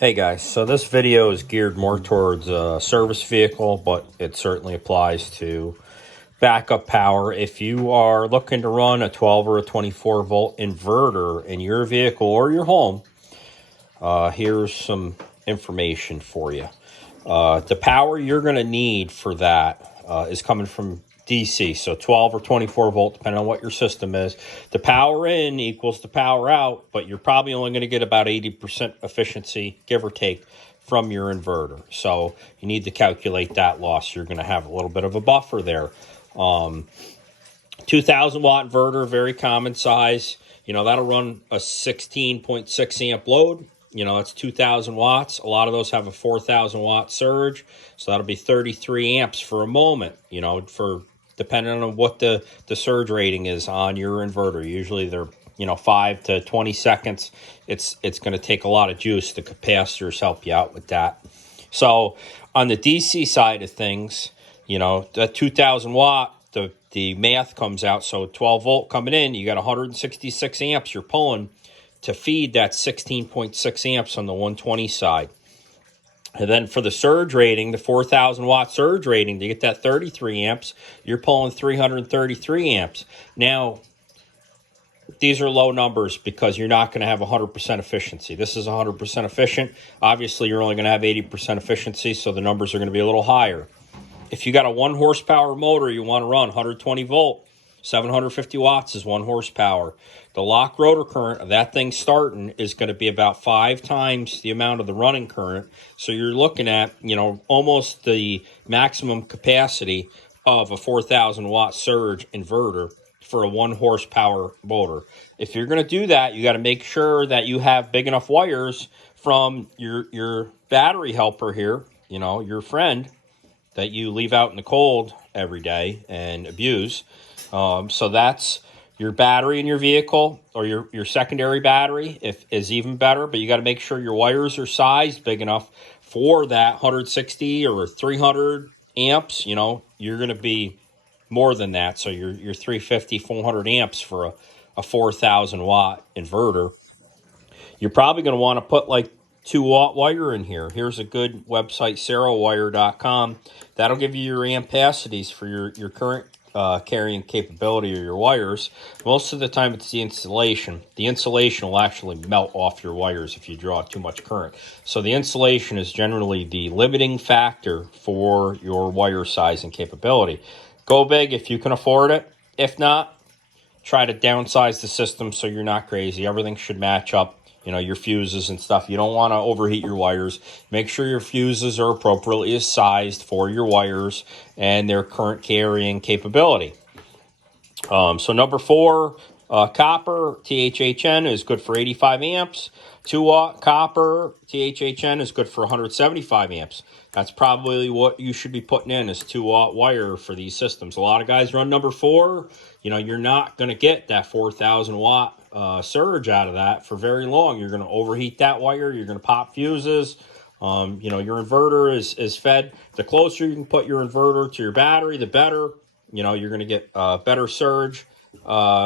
Hey guys, so this video is geared more towards a service vehicle, but it certainly applies to backup power. If you are looking to run a 12 or a 24 volt inverter in your vehicle or your home, here's some information for you. The power you're going to need for that is coming from DC, so 12 or 24 volt, depending on what your system is. The power in equals the power out, but you're probably only going to get about 80% efficiency, give or take, from your inverter. So you need to calculate that loss. You're going to have a little bit of a buffer there. 2,000 watt inverter, very common size. That'll run a 16.6 amp load. That's 2,000 watts. A lot of those have a 4,000 watt surge. So that'll be 33 amps for a moment, for depending on what the surge rating is on your inverter. Usually they're, 5 to 20 seconds. It's going to take a lot of juice. The capacitors help you out with that. So on the DC side of things, that 2,000 watt, the math comes out. So 12 volt coming in, you got 166 amps you're pulling to feed that 16.6 amps on the 120 side. And then for the surge rating, the 4,000 watt surge rating, to get that 33 amps, you're pulling 333 amps. Now, these are low numbers because you're not going to have 100% efficiency. This is 100% efficient. Obviously, you're only going to have 80% efficiency, so the numbers are going to be a little higher. If you got a 1 horsepower motor you want to run 120 volt, 750 watts is 1 horsepower. The lock rotor current of that thing starting is going to be about 5 times the amount of the running current. So you're looking at, almost the maximum capacity of a 4,000 watt surge inverter for a 1 horsepower motor. If you're going to do that, you got to make sure that you have big enough wires from your battery helper here, your friend that you leave out in the cold every day and abuse. So that's your battery in your vehicle, or your secondary battery is even better, but you got to make sure your wires are sized big enough for that 160 or 300 amps. You're going to be more than that. So you're 350, 400 amps for a 4,000 watt inverter. You're probably going to want to put like 2 watt wire in here. Here's a good website, serowire.com. That'll give you your ampacities for your current carrying capability of your wires. Most of the time it's the insulation. The insulation will actually melt off your wires if you draw too much current. So the insulation is generally the limiting factor for your wire size and capability. Go big if you can afford it. If not, try to downsize the system so you're not crazy. Everything should match up. Your fuses and stuff. You don't want to overheat your wires. Make sure your fuses are appropriately sized for your wires and their current carrying capability. So number 4, copper THHN is good for 85 amps. 2 watt copper THHN is good for 175 amps. That's probably what you should be putting in, is 2 watt wire for these systems. A lot of guys run number 4. You're not going to get that 4,000 watt surge out of that for very long. You're going to overheat that wire. You're going to pop fuses. Your inverter is fed. The closer you can put your inverter to your battery, the better. You're going to get better surge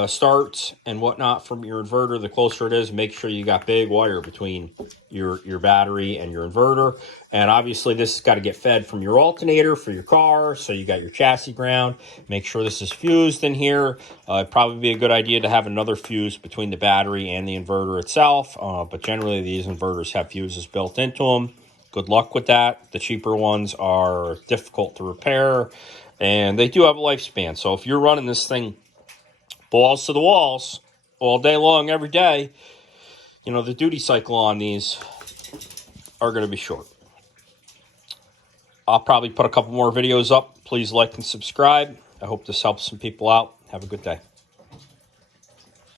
starts and whatnot from your inverter. The closer it is, make sure you got big wire between your battery and your inverter. And obviously this has got to get fed from your alternator for your car, so you got your chassis ground. Make sure this is fused in here. It'd probably be a good idea to have another fuse between the battery and the inverter itself, but generally these inverters have fuses built into them. Good luck with that. The cheaper ones are difficult to repair, and they do have a lifespan. So if you're running this thing balls to the walls all day long, every day, the duty cycle on these are going to be short. I'll probably put a couple more videos up. Please like and subscribe. I hope this helps some people out. Have a good day.